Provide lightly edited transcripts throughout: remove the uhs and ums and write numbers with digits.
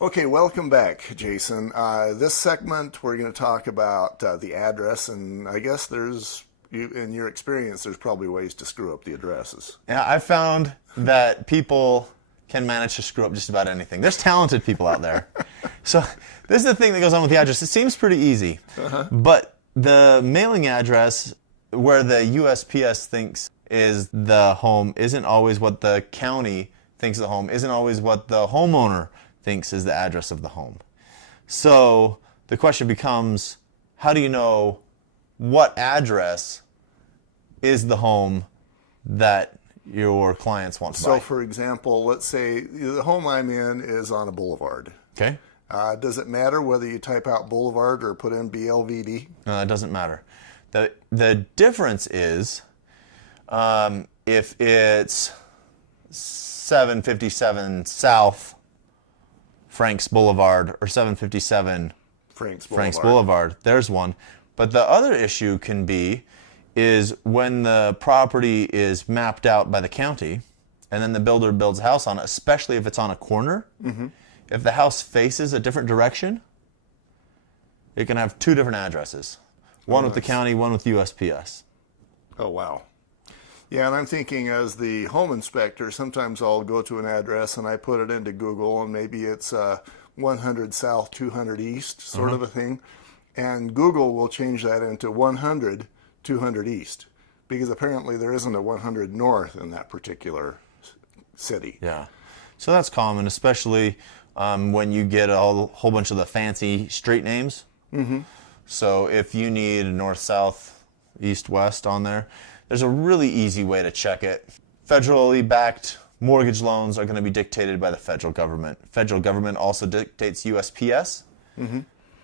Okay, welcome back, Jason. This segment, we're going to talk about the address, and I guess in your experience, there's probably ways to screw up the addresses. Yeah, I found that people can manage to screw up just about anything. There's talented people out there. So this is the thing that goes on with the address. It seems pretty easy, but the mailing address where the USPS thinks is the home isn't always what the county thinks is the home, isn't always what the homeowner thinks is the address of the home. So the question becomes, how do you know what address is the home that your clients want to buy? So, for example, let's say the home I'm in is on a boulevard. Okay. Does it matter whether you type out boulevard or put in BLVD? No, it doesn't matter. The difference is if it's 757 South Franks Boulevard or 757 Franks Boulevard, there's one. But the other issue can be is when the property is mapped out by the county and then the builder builds a house on it, especially if it's on a corner, if the house faces a different direction, it can have two different addresses. One with the county, one with USPS. Oh, wow. Yeah, and I'm thinking as the home inspector, sometimes I'll go to an address and I put it into Google and maybe it's 100 South, 200 East, sort of a thing. And Google will change that into 100, 200 East, because apparently there isn't a 100 North in that particular city. Yeah. So that's common, especially when you get a whole bunch of the fancy street names. So if you need north, south, east, west on there, there's a really easy way to check it. Federally backed mortgage loans are going to be dictated by the federal government. Federal government also dictates USPS.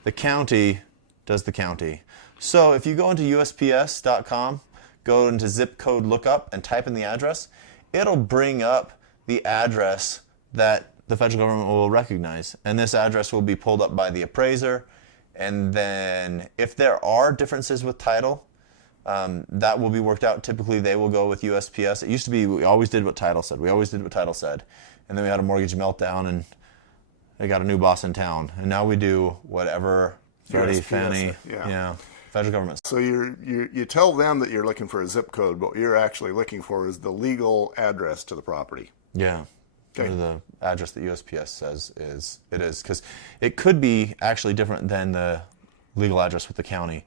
The county does the county. So if you go into USPS.com, go into zip code lookup and type in the address, it'll bring up the address that the federal government will recognize. And this address will be pulled up by the appraiser. And then if there are differences with title, that will be worked out. Typically, they will go with USPS. It used to be we always did what title said. We always did what title said. And then we had a mortgage meltdown, and they got a new boss in town. And now we do whatever Freddie, Fannie, federal government. So you tell them that you're looking for a zip code, but what you're actually looking for is the legal address to the property. Yeah. Okay. Or the address that USPS says it is, because it could be actually different than the legal address with the county.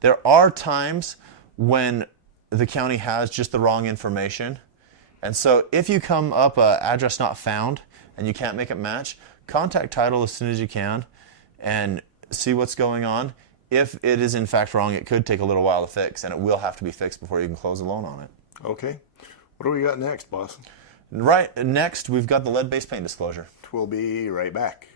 There are times when the county has just the wrong information, and so if you come up a address not found and you can't make it match, contact title as soon as you can and see what's going on. If it is in fact wrong, it could take a little while to fix, and it will have to be fixed before you can close a loan on it. Okay. What do we got next, boss? Right next, we've got the lead-based paint disclosure. We'll be right back.